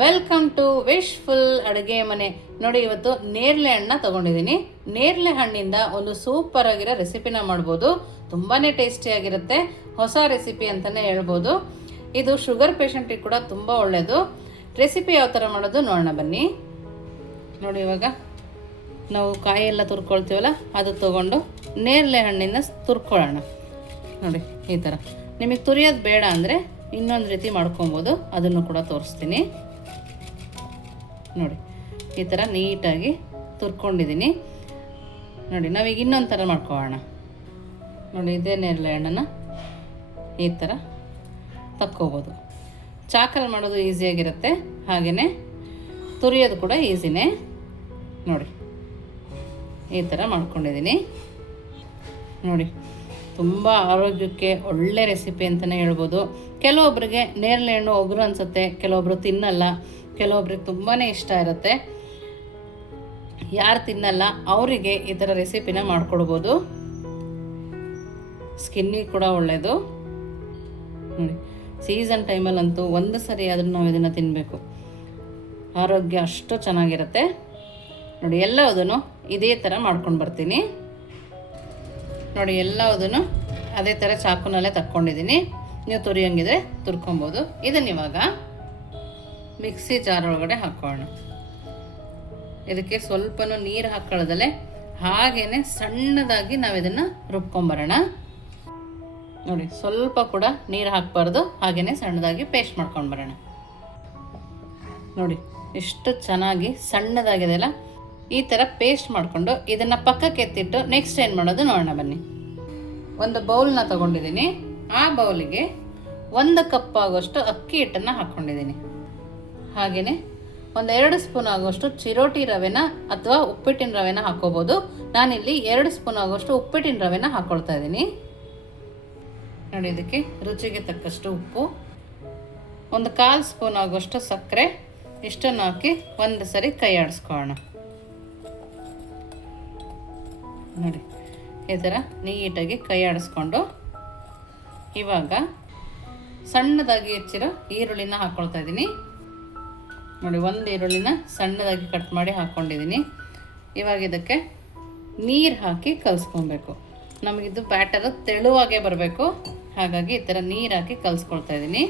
Welcome to wishful ಅಡುಗೆ ಮನೆ. ನೋಡಿ, ಇವತ್ತು ನೇರಳೆ ಹಣ್ಣ ತಗೊಂಡಿದ್ದೀನಿ. ನೇರಳೆ ಹಣ್ಣಿಂದ ಒಂದು ಸೂಪರ್ ಆಗಿರೋ ರೆಸಿಪಿನ ಮಾಡ್ಬೋದು. ತುಂಬಾ ಟೇಸ್ಟಿಯಾಗಿರುತ್ತೆ. ಹೊಸ ರೆಸಿಪಿ ಅಂತಲೇ ಹೇಳ್ಬೋದು. ಇದು ಶುಗರ್ ಪೇಷಂಟಿಗೆ ಕೂಡ ತುಂಬ ಒಳ್ಳೆಯದು. ರೆಸಿಪಿ ಯಾವ ಥರ ಮಾಡೋದು ನೋಡೋಣ ಬನ್ನಿ. ನೋಡಿ, ಇವಾಗ ನಾವು ಕಾಯಿ ಎಲ್ಲ ತುರ್ಕೊಳ್ತೀವಲ್ಲ, ಅದು ತೊಗೊಂಡು ನೇರಳೆ ಹಣ್ಣಿಂದ ತುರ್ಕೊಳ್ಳೋಣ. ನೋಡಿ, ಈ ಥರ. ನಿಮಗೆ ತುರಿಯೋದು ಬೇಡ ಅಂದರೆ ಇನ್ನೊಂದು ರೀತಿ ಮಾಡ್ಕೊಬೋದು, ಅದನ್ನು ಕೂಡ ತೋರಿಸ್ತೀನಿ. ನೋಡಿ, ಈ ಥರ ನೀಟಾಗಿ ತುರ್ಕೊಂಡಿದ್ದೀನಿ. ನೋಡಿ, ನಾವೀಗ ಇನ್ನೊಂದು ಥರ ಮಾಡ್ಕೊಳ್ಳೋಣ. ನೋಡಿ, ಇದೇ ನೇರಳೆ ಹಣ್ಣನ್ನು ಈ ಥರ ತಕ್ಕೋಬೋದು. ಚಾಕಲ್ಲಿ ಮಾಡೋದು ಈಸಿಯಾಗಿರುತ್ತೆ, ಹಾಗೆಯೇ ತುರಿಯೋದು ಕೂಡ ಈಸಿನೇ. ನೋಡಿ, ಈ ಥರ ಮಾಡ್ಕೊಂಡಿದ್ದೀನಿ. ನೋಡಿ, ತುಂಬ ಆರೋಗ್ಯಕ್ಕೆ ಒಳ್ಳೆ ರೆಸಿಪಿ ಅಂತಲೇ ಹೇಳ್ಬೋದು. ಕೆಲವೊಬ್ಬರಿಗೆ ನೇರಳೆ ಹಣ್ಣು ಒಗರು ಅನಿಸುತ್ತೆ, ಕೆಲವೊಬ್ಬರು ತಿನ್ನಲ್ಲ, ಕೆಲವೊಬ್ರಿಗೆ ತುಂಬಾ ಇಷ್ಟ ಇರುತ್ತೆ. ಯಾರು ತಿನ್ನಲ್ಲ ಅವರಿಗೆ ಈ ಥರ ರೆಸಿಪಿನ ಮಾಡಿಕೊಡ್ಬೋದು. ಸ್ಕಿನ್ನಿಗೆ ಕೂಡ ಒಳ್ಳೆಯದು. ನೋಡಿ, ಸೀಸನ್ ಟೈಮಲ್ಲಂತೂ ಒಂದು ಸರಿ ಆದರೂ ನಾವು ಇದನ್ನು ತಿನ್ನಬೇಕು. ಆರೋಗ್ಯ ಅಷ್ಟು ಚೆನ್ನಾಗಿರುತ್ತೆ. ನೋಡಿ, ಎಲ್ಲದನ್ನು ಇದೇ ಥರ ಮಾಡ್ಕೊಂಡು ಬರ್ತೀನಿ. ನೋಡಿ, ಎಲ್ಲದನ್ನು ಅದೇ ಥರ ಚಾಕುನಲ್ಲೇ ತಕ್ಕೊಂಡಿದ್ದೀನಿ. ನೀವು ತುರಿಯಂಗಿದ್ರೆ ತುರ್ಕೊಬೋದು. ಇದನ್ನು ಇವಾಗ ಮಿಕ್ಸಿ ಜಾರ್ ಒಳಗಡೆ ಹಾಕೋಣ. ಇದಕ್ಕೆ ಸ್ವಲ್ಪನೂ ನೀರು ಹಾಕೊಳ್ಳೋದಲ್ಲೇ ಹಾಗೇ ಸಣ್ಣದಾಗಿ ನಾವು ಇದನ್ನು ರುಬ್ಕೊಂಬರೋಣ. ನೋಡಿ, ಸ್ವಲ್ಪ ಕೂಡ ನೀರು ಹಾಕಬಾರ್ದು, ಹಾಗೇ ಸಣ್ಣದಾಗಿ ಪೇಸ್ಟ್ ಮಾಡ್ಕೊಂಡು ಬರೋಣ. ನೋಡಿ, ಎಷ್ಟು ಚೆನ್ನಾಗಿ ಸಣ್ಣದಾಗಿದೆಯಲ್ಲ. ಈ ಥರ ಪೇಸ್ಟ್ ಮಾಡಿಕೊಂಡು ಇದನ್ನು ಪಕ್ಕಕ್ಕೆ ಎತ್ತಿಟ್ಟು ನೆಕ್ಸ್ಟ್ ಏನು ಮಾಡೋದು ನೋಡೋಣ ಬನ್ನಿ. ಒಂದು ಬೌಲ್ನ ತೊಗೊಂಡಿದ್ದೀನಿ. ಆ ಬೌಲಿಗೆ 1 ಕಪ್ ಆಗೋಷ್ಟು ಅಕ್ಕಿ ಹಿಟ್ಟನ್ನು ಹಾಕ್ಕೊಂಡಿದ್ದೀನಿ. ಹಾಗೆಯೇ 1-2 ಸ್ಪೂನ್ ಆಗೋಷ್ಟು ಚಿರೋಟಿ ರವೆನ ಅಥವಾ ಉಪ್ಪಿಟ್ಟಿನ ರವೆನ ಹಾಕೋಬೋದು. ನಾನಿಲ್ಲಿ 2 ಸ್ಪೂನ್ ಆಗೋಷ್ಟು ಉಪ್ಪಿಟ್ಟಿನ ರವೆನ ಹಾಕ್ಕೊಳ್ತಾ ಇದ್ದೀನಿ. ನೋಡಿ, ಇದಕ್ಕೆ ರುಚಿಗೆ ತಕ್ಕಷ್ಟು ಉಪ್ಪು, 1/4 ಸ್ಪೂನ್ ಆಗೋಷ್ಟು ಸಕ್ಕರೆ, ಇಷ್ಟನ್ನು ಹಾಕಿ ಒಂದು ಸರಿ ಕೈ ಆಡಿಸ್ಕೊಳ್ಳೋಣ. ನೋಡಿ, ಈ ಥರ ನೀಟಾಗಿ ಕೈ ಆಡಿಸ್ಕೊಂಡು ಇವಾಗ ಸಣ್ಣದಾಗಿ ಹೆಚ್ಚಿರೋ ಈರುಳ್ಳಿನ ಹಾಕ್ಕೊಳ್ತಾ ಇದ್ದೀನಿ. ನೋಡಿ, 1 ಈರುಳ್ಳಿನ ಸಣ್ಣದಾಗಿ ಕಟ್ ಮಾಡಿ ಹಾಕ್ಕೊಂಡಿದ್ದೀನಿ. ಇವಾಗ ಇದಕ್ಕೆ ನೀರು ಹಾಕಿ ಕಲಿಸ್ಕೊಬೇಕು. ನಮಗಿದು ಬ್ಯಾಟರು ತೆಳುವಾಗೇ ಬರಬೇಕು, ಹಾಗಾಗಿ ಈ ಥರ ನೀರು ಹಾಕಿ ಕಲಿಸ್ಕೊಳ್ತಾ ಇದ್ದೀನಿ.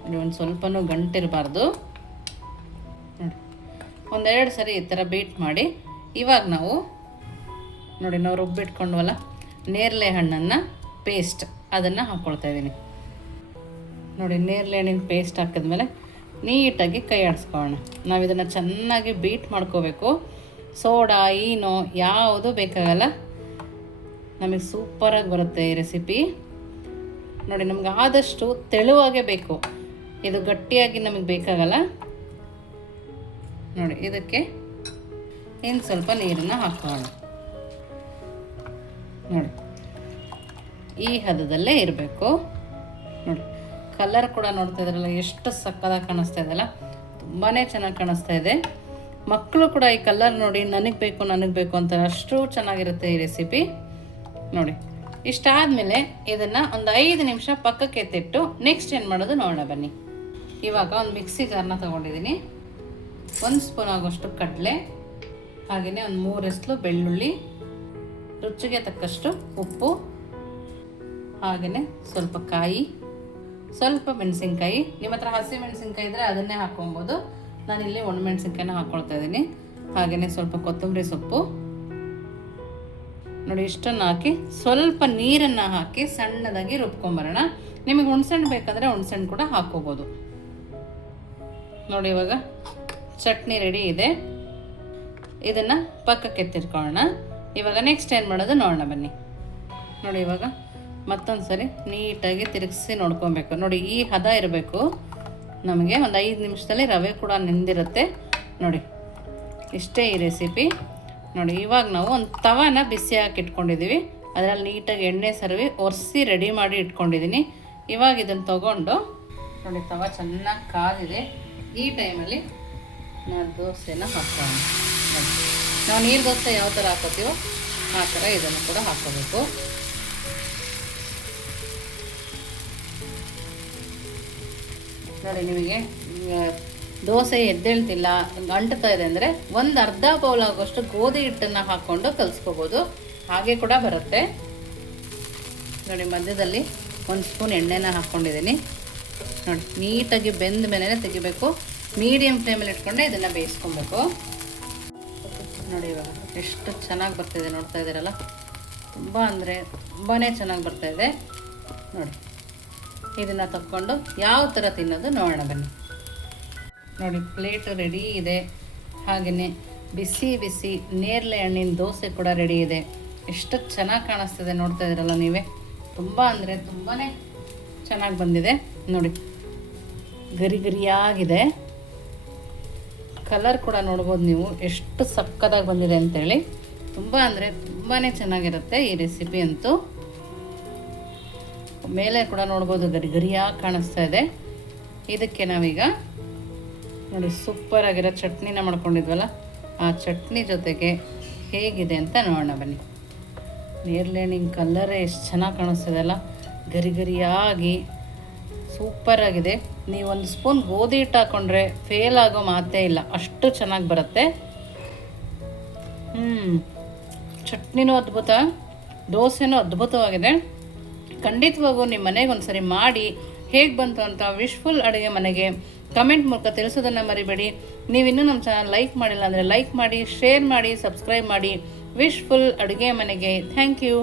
ನೋಡಿ, ಒಂದು ಸ್ವಲ್ಪನೂ ಗಂಟಿರಬಾರ್ದು. ನೋಡಿ, 1-2 ಸರಿ ಈ ಥರ ಬೀಟ್ ಮಾಡಿ ಇವಾಗ ನಾವು ರುಬ್ಬಿಟ್ಕೊಂಡ್ವಲ್ಲ ನೇರಳೆ ಹಣ್ಣನ್ನು ಪೇಸ್ಟ್, ಅದನ್ನು ಹಾಕ್ಕೊಳ್ತಾ ಇದ್ದೀನಿ. ನೋಡಿ, ನೇರಳೆ ಹಣ್ಣಿನ ಪೇಸ್ಟ್ ಹಾಕಿದ್ಮೇಲೆ ನೀಟಾಗಿ ಕೈ ಆಡಿಸ್ಕೊಳ್ಳೋಣ. ನಾವು ಇದನ್ನು ಚೆನ್ನಾಗಿ ಬೀಟ್ ಮಾಡ್ಕೋಬೇಕು. ಸೋಡಾ ಈನೋ ಯಾವುದು ಬೇಕಾಗಲ್ಲ, ನಮಗೆ ಸೂಪರಾಗಿ ಬರುತ್ತೆ ಈ ರೆಸಿಪಿ. ನೋಡಿ, ನಮ್ಗೆ ಆದಷ್ಟು ತೆಳುವಾಗೇ ಬೇಕು, ಇದು ಗಟ್ಟಿಯಾಗಿ ನಮಗೆ ಬೇಕಾಗಲ್ಲ. ನೋಡಿ, ಇದಕ್ಕೆ ಇನ್ನು ಸ್ವಲ್ಪ ನೀರನ್ನು ಹಾಕೋಣ. ನೋಡಿ, ಈ ಹದದಲ್ಲೇ ಇರಬೇಕು. ನೋಡಿ, ಕಲರ್ ಕೂಡ ನೋಡ್ತಾ ಇದ್ರಲ್ಲ ಎಷ್ಟು ಸಕ್ಕದಾಗಿ ಕಾಣಿಸ್ತಾ ಇದೆಯಲ್ಲ, ತುಂಬಾ ಚೆನ್ನಾಗಿ ಕಾಣಿಸ್ತಾ ಇದೆ. ಮಕ್ಕಳು ಕೂಡ ಈ ಕಲರ್ ನೋಡಿ ನನಗೆ ಬೇಕು ಅಂತ ಅಷ್ಟು ಚೆನ್ನಾಗಿರುತ್ತೆ ಈ ರೆಸಿಪಿ. ನೋಡಿ, ಇಷ್ಟಾದಮೇಲೆ ಇದನ್ನು ಒಂದು 5 ನಿಮಿಷ ಪಕ್ಕಕ್ಕೆ ಎತ್ತಿಟ್ಟು ನೆಕ್ಸ್ಟ್ ಏನು ಮಾಡೋದು ನೋಡೋಣ ಬನ್ನಿ. ಇವಾಗ ಒಂದು ಮಿಕ್ಸಿ ಜಾರ್ನ ತೊಗೊಂಡಿದ್ದೀನಿ. 1 ಸ್ಪೂನ್ ಆಗೋಷ್ಟು ಕಡಲೆ, ಹಾಗೆಯೇ ಒಂದು 3 ಎಸಳು ಬೆಳ್ಳುಳ್ಳಿ, ರುಚಿಗೆ ತಕ್ಕಷ್ಟು ಉಪ್ಪು, ಹಾಗೆಯೇ ಸ್ವಲ್ಪ ಕಾಯಿ, ಸ್ವಲ್ಪ ಮೆಣಸಿನ್ಕಾಯಿ. ನಿಮ್ಮ ಹತ್ರ ಹಸಿ ಮೆಣಸಿನ್ಕಾಯಿ ಇದ್ದರೆ ಅದನ್ನೇ ಹಾಕ್ಕೊಬೋದು. ನಾನಿಲ್ಲಿ ಒಣಮೆಣಸಿನ್ಕಾಯಿನ ಹಾಕ್ಕೊಳ್ತಾ ಇದ್ದೀನಿ. ಹಾಗೆಯೇ ಸ್ವಲ್ಪ ಕೊತ್ತಂಬರಿ ಸೊಪ್ಪು. ನೋಡಿ, ಇಷ್ಟನ್ನು ಹಾಕಿ ಸ್ವಲ್ಪ ನೀರನ್ನು ಹಾಕಿ ಸಣ್ಣದಾಗಿ ರುಬ್ಕೊಂಬರೋಣ. ನಿಮಗೆ ಹುಣಸೆಹಣ್ಣು ಬೇಕಂದರೆ ಹುಣಸೆಹಣ್ಣು ಕೂಡ ಹಾಕ್ಕೋಬೋದು. ನೋಡಿ, ಇವಾಗ ಚಟ್ನಿ ರೆಡಿ ಇದೆ. ಇದನ್ನು ಪಕ್ಕಕ್ಕೆ ಎತ್ತಿಟ್ಕೊಳ್ಳೋಣ. ಇವಾಗ ನೆಕ್ಸ್ಟ್ ಏನು ಮಾಡೋದು ನೋಡೋಣ ಬನ್ನಿ. ನೋಡಿ, ಇವಾಗ ಮತ್ತೊಂದು ಸರಿ ನೀಟಾಗಿ ತಿರುಗಿಸಿ ನೋಡ್ಕೊಬೇಕು. ನೋಡಿ, ಈ ಹದ ಇರಬೇಕು ನಮಗೆ. ಒಂದು 5 ನಿಮಿಷದಲ್ಲಿ ರವೆ ಕೂಡ ನೆಂದಿರುತ್ತೆ. ನೋಡಿ, ಇಷ್ಟೇ ಈ ರೆಸಿಪಿ. ನೋಡಿ, ಇವಾಗ ನಾವು ಒಂದು ತವಾನ ಬಿಸಿ ಹಾಕಿ ಇಟ್ಕೊಂಡಿದ್ದೀವಿ. ಅದರಲ್ಲಿ ನೀಟಾಗಿ ಎಣ್ಣೆ ಸರವಿ ಒರೆಸಿ ರೆಡಿ ಮಾಡಿ ಇಟ್ಕೊಂಡಿದ್ದೀನಿ. ಇವಾಗ ಇದನ್ನು ತೊಗೊಂಡು ನೋಡಿ, ತವ ಚೆನ್ನಾಗಿ ಕಾದಿದೆ. ಈ ಟೈಮಲ್ಲಿ ನಾವು ದೋಸೆನ ಹಾಕೋಣ. ನಾವು ನೀರು ದೋಸೆ ಯಾವ ಥರ ಹಾಕೋತೀವೋ ಆ ಥರ ಇದನ್ನು ಕೂಡ ಹಾಕೋಬೇಕು. ನೋಡಿ ನಿಮಗೆ ದೋಸೆ ಎದ್ದೇಳ್ತಿಲ್ಲ, ಅಂಟ್ತಾ ಇದೆ ಅಂದರೆ ಒಂದು ಅರ್ಧ ಬೌಲ್ ಆಗೋಷ್ಟು ಗೋಧಿ ಹಿಟ್ಟನ್ನು ಹಾಕ್ಕೊಂಡು ಕಲಿಸ್ಕೋಬೋದು. ಹಾಗೆ ಕೂಡ ಬರುತ್ತೆ. ನೋಡಿ ಮಧ್ಯದಲ್ಲಿ 1 ಸ್ಪೂನ್ ಎಣ್ಣೆನ ಹಾಕ್ಕೊಂಡಿದ್ದೀನಿ. ನೋಡಿ ನೀಟಾಗಿ ಬೆಂದ ಮೇಲೆ ತೆಗಿಬೇಕು. ಮೀಡಿಯಮ್ ಫ್ಲೇಮಲ್ಲಿ ಇಟ್ಕೊಂಡೆ ಇದನ್ನು ಬೇಯಿಸ್ಕೊಬೇಕು. ನೋಡಿ ಇವಾಗ ಎಷ್ಟು ಚೆನ್ನಾಗಿ ಬರ್ತಾಯಿದೆ, ನೋಡ್ತಾ ಇದ್ದೀರಲ್ಲ, ತುಂಬ ಅಂದರೆ ತುಂಬಾ ಚೆನ್ನಾಗಿ ಬರ್ತಾಯಿದೆ. ನೋಡಿ ಇದನ್ನು ತಕ್ಕೊಂಡು ಯಾವ ಥರ ತಿನ್ನೋದು ನೋಡೋಣ ಬನ್ನಿ. ನೋಡಿ ಪ್ಲೇಟ್ ರೆಡಿ ಇದೆ. ಹಾಗೆಯೇ ಬಿಸಿ ಬಿಸಿ ನೇರಳೆ ಹಣ್ಣಿನ ದೋಸೆ ಕೂಡ ರೆಡಿ ಇದೆ. ಎಷ್ಟು ಚೆನ್ನಾಗಿ ಕಾಣಿಸ್ತಿದೆ ನೋಡ್ತಾ ಇದ್ದೀರಲ್ಲ ನೀವೇ. ತುಂಬ ಅಂದರೆ ತುಂಬಾ ಚೆನ್ನಾಗಿ ಬಂದಿದೆ. ನೋಡಿ ಗರಿ ಗರಿಯಾಗಿದೆ. ಕಲರ್ ಕೂಡ ನೋಡ್ಬೋದು ನೀವು ಎಷ್ಟು ಸಕ್ಕದಾಗಿ ಬಂದಿದೆ ಅಂತೇಳಿ. ತುಂಬ ಅಂದರೆ ತುಂಬಾ ಚೆನ್ನಾಗಿರುತ್ತೆ ಈ ರೆಸಿಪಿ ಅಂತೂ. ಮೇಲೆ ಕೂಡ ನೋಡ್ಬೋದು ಗರಿ ಗರಿಯಾಗಿ ಕಾಣಿಸ್ತಾ ಇದೆ. ಇದಕ್ಕೆ ನಾವೀಗ ನೋಡಿ ಸೂಪರಾಗಿರೋ ಚಟ್ನಿನ ಮಾಡ್ಕೊಂಡಿದ್ವಲ್ಲ, ಆ ಚಟ್ನಿ ಜೊತೆಗೆ ಹೇಗಿದೆ ಅಂತ ನೋಡೋಣ ಬನ್ನಿ. ನೇರಳೆ ಹಣ್ಣಿನ ಕಲ್ಲರೇ ಎಷ್ಟು ಚೆನ್ನಾಗಿ ಕಾಣಿಸ್ತಿದೆ ಅಲ್ಲ, ಗರಿ ಗರಿಯಾಗಿ ಸೂಪರಾಗಿದೆ. ನೀವು 1 ಸ್ಪೂನ್ ಗೋಧಿ ಹಿಟ್ಟು ಹಾಕ್ಕೊಂಡ್ರೆ ಫೇಲ್ ಆಗೋ ಮಾತೇ ಇಲ್ಲ, ಅಷ್ಟು ಚೆನ್ನಾಗಿ ಬರುತ್ತೆ. ಚಟ್ನಿನೂ ಅದ್ಭುತ, ದೋಸೆನೂ ಅದ್ಭುತವಾಗಿದೆ. ಖಂಡಿತವಾಗೂ ನಿಮ್ಮ ಮನೆಗೆ ಒಂದ್ಸರಿ ಮಾಡಿ ಹೇಗೆ ಬಂತು ಅಂತ ವಿಶ್ಫುಲ್ ಅಡುಗೆ ಮನೆಗೆ ಕಮೆಂಟ್ ಮೂಲಕ ತಿಳಿಸೋದನ್ನು ಮರಿಬೇಡಿ. ನೀವಿನ್ನೂ ನಮ್ಮ ಚಾನಲ್ ಲೈಕ್ ಮಾಡಿಲ್ಲ ಅಂದರೆ ಲೈಕ್ ಮಾಡಿ, ಶೇರ್ ಮಾಡಿ, ಸಬ್ಸ್ಕ್ರೈಬ್ ಮಾಡಿ. ವಿಶ್ಫುಲ್ ಅಡುಗೆ ಮನೆಗೆ ಥ್ಯಾಂಕ್ ಯು.